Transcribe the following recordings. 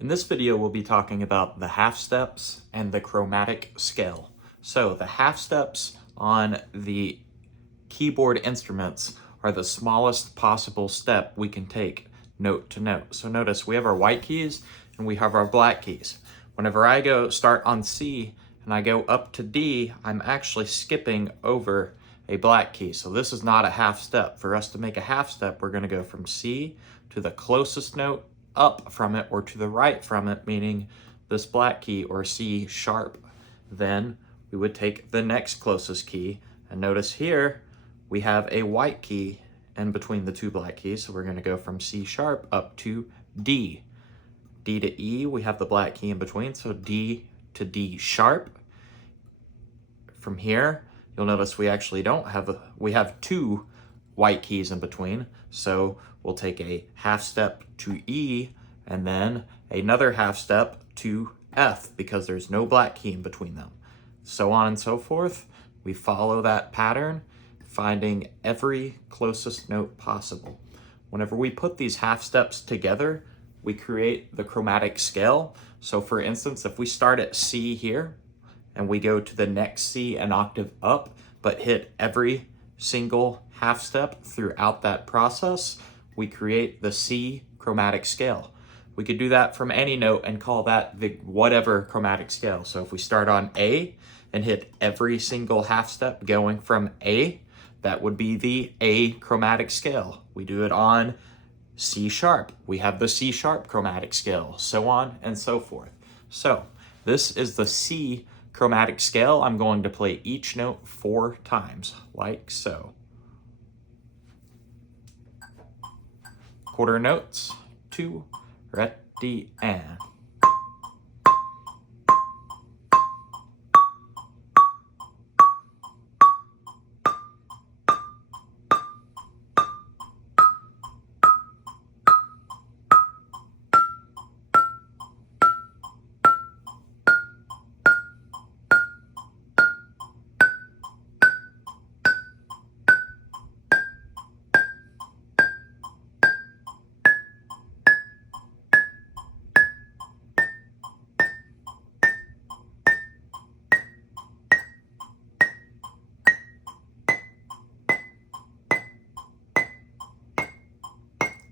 In this video, we'll be talking about the half steps and the chromatic scale. So the half steps on the keyboard instruments are the smallest possible step we can take note to note. So notice we have our white keys and we have our black keys. Whenever I go start on C and I go up to D, I'm actually skipping over a black key. So this is not a half step. For us to make a half step, we're going to go from C to the closest note up from it or to the right from it, meaning this black key or C sharp. Then we would take the next closest key, and notice here we have a white key in between the two black keys, so we're going to go from C sharp up to D. D to E, we have the black key in between, so D to D sharp. From here, you'll notice we actually we have two white keys in between, so we'll take a half step to E and then another half step to F because there's no black key in between them. So on and so forth. We follow that pattern, finding every closest note possible. Whenever we put these half steps together, we create the chromatic scale. So for instance, if we start at C here and we go to the next C an octave up, but hit every single half step throughout that process, we create the C chromatic scale. We could do that from any note and call that the whatever chromatic scale. So if we start on A and hit every single half step going from A, that would be the A chromatic scale. We do it on C sharp. We have the C sharp chromatic scale, so on and so forth. So this is the C chromatic scale. I'm going to play each note 4 times, like so. Quarter notes, 2, ready, and.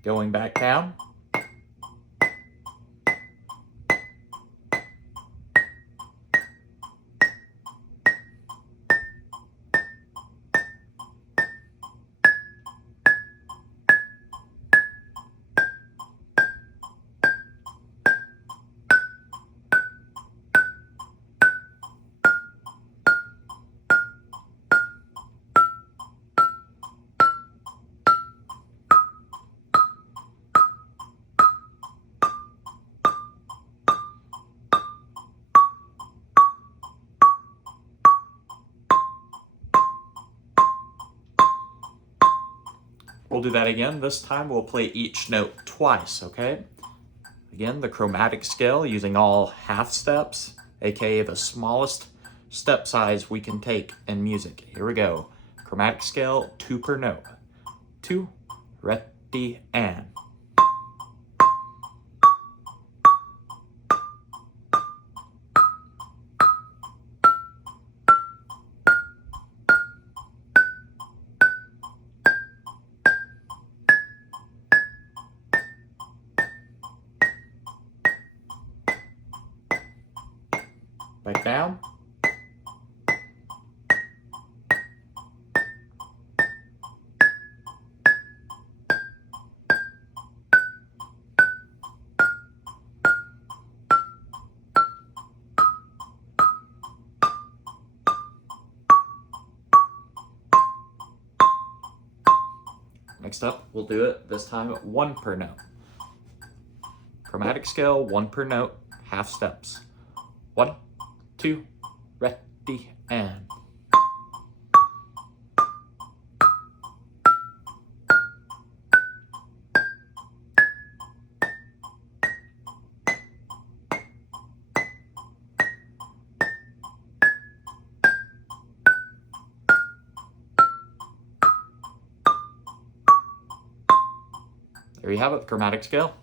Going back down. We'll do that again. This time we'll play each note twice, okay? Again, the chromatic scale using all half steps, aka the smallest step size we can take in music. Here we go. Chromatic scale, 2 per note. 2, ready, and. Back down. Next up, we'll do it this time 1 per note. Chromatic scale, 1 per note, half steps. 1, 2, ready, and. There you have it, chromatic scale.